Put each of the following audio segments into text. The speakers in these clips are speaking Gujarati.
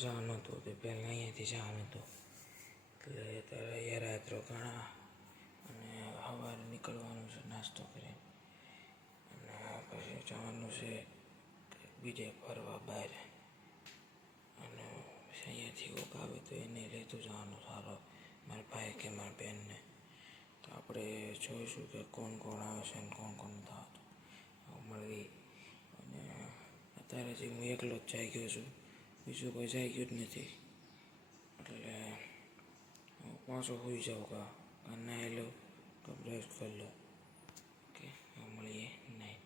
જવાનું હતું તે પહેલાં અહીંયાથી જવાનું હતું એટલે અત્યારે યાર રાત્રો ઘણા અને સવારે નીકળવાનું છે નાસ્તો કરીને અને પછી જવાનું છે બીજે ફરવા બહાર અને અહીંયાથી કોક આવે તો એને લેતું જવાનું સારો મારા ભાઈ કે મારા બહેનને તો આપણે જોઈશું કે કોણ કોણ આવે છે અને કોણ કોણ નથી આવતું મળવી અને અત્યારે જે હું એકલો જ જઈ ગયો છું બીજું કોઈ જઈ ગયું જ નથી એટલે હું પાછો હોઈ જાઉં કા નાહી લઉં કે બ્રશ કરી લઉં ઓકે મળીએ નાઈ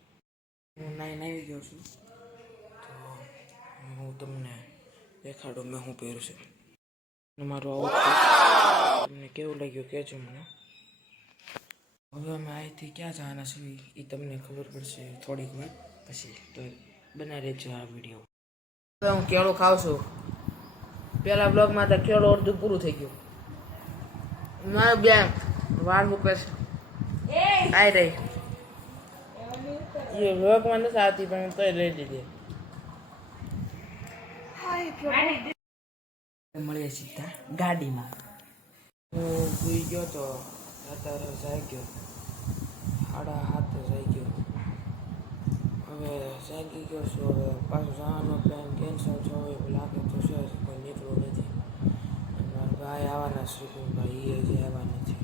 હું નાઈને આવી ગયો છું તો હું તમને દેખાડું મેં શું પહેર્યું છે મારું આઉટફિટ તમને કેવું લાગ્યું કહેજો મને હવે અમે અહીંથી ક્યાં જવાના છીએ એ તમને ખબર પડશે થોડીક વાર પછી તો બનાવી રહેજો આ વિડીયો હવે હું કેળું ખાઉં છું પહેલા બ્લોગમાં તો કેળું અડધું પૂરું થઈ ગયું મારું બેન વાળ મૂકે છે આવી રહી એ બ્લોગમાં નથી આવતી પણ તોય લઈ લીધી મળીએ સીધા ગાડીમાં હું સુઈ ગયો તો અત્યારે જાગ્યો 7:30 જાગ્યો હવે જાગી ગયો છું હવે પાછું જવાનો પ્લાન કેન્સલ થયો એવું લાગે તો છે કોઈ નીકળવું નથી અને મારા ભાઈ આવવાના શ્રીકુંભાઈ એ હજી આવવાના છે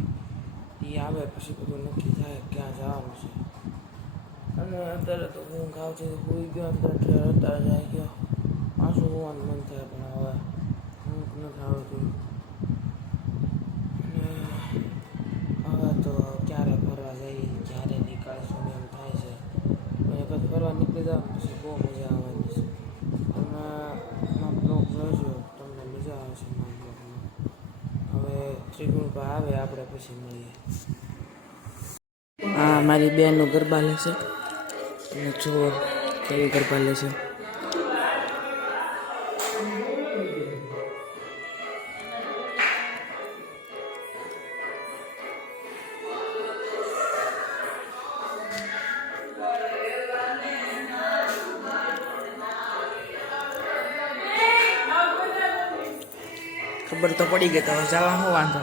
એ આવે પછી બધું નક્કી થાય ક્યાં જવાનું છે અને અત્યારે તો ઊંઘ આવતી સુઈ ગયો અત્યારે જાય ગયો પાછું હોવાનું મન થાય પણ હવે ઊંઘ નથી આવતું અને હવે તો ક્યારે ફરવા જઈએ ક્યારે નીકળશું એમ થાય છે અને પછી ફરવા નીકળી જાવ પછી બહુ મજા આવવાની છે તમે બ્લોગ જોઈજો તમને મજા આવશે મારા બ્લોગમાં હવે શ્રીકુંભા આવે આપણે પછી મળીએ હા મારી બેનનું ગરબા લેશે અને જુઓ કેવી ગરબા લેશે ખબર તો પડી ગઈ તો જવા શું વાંધો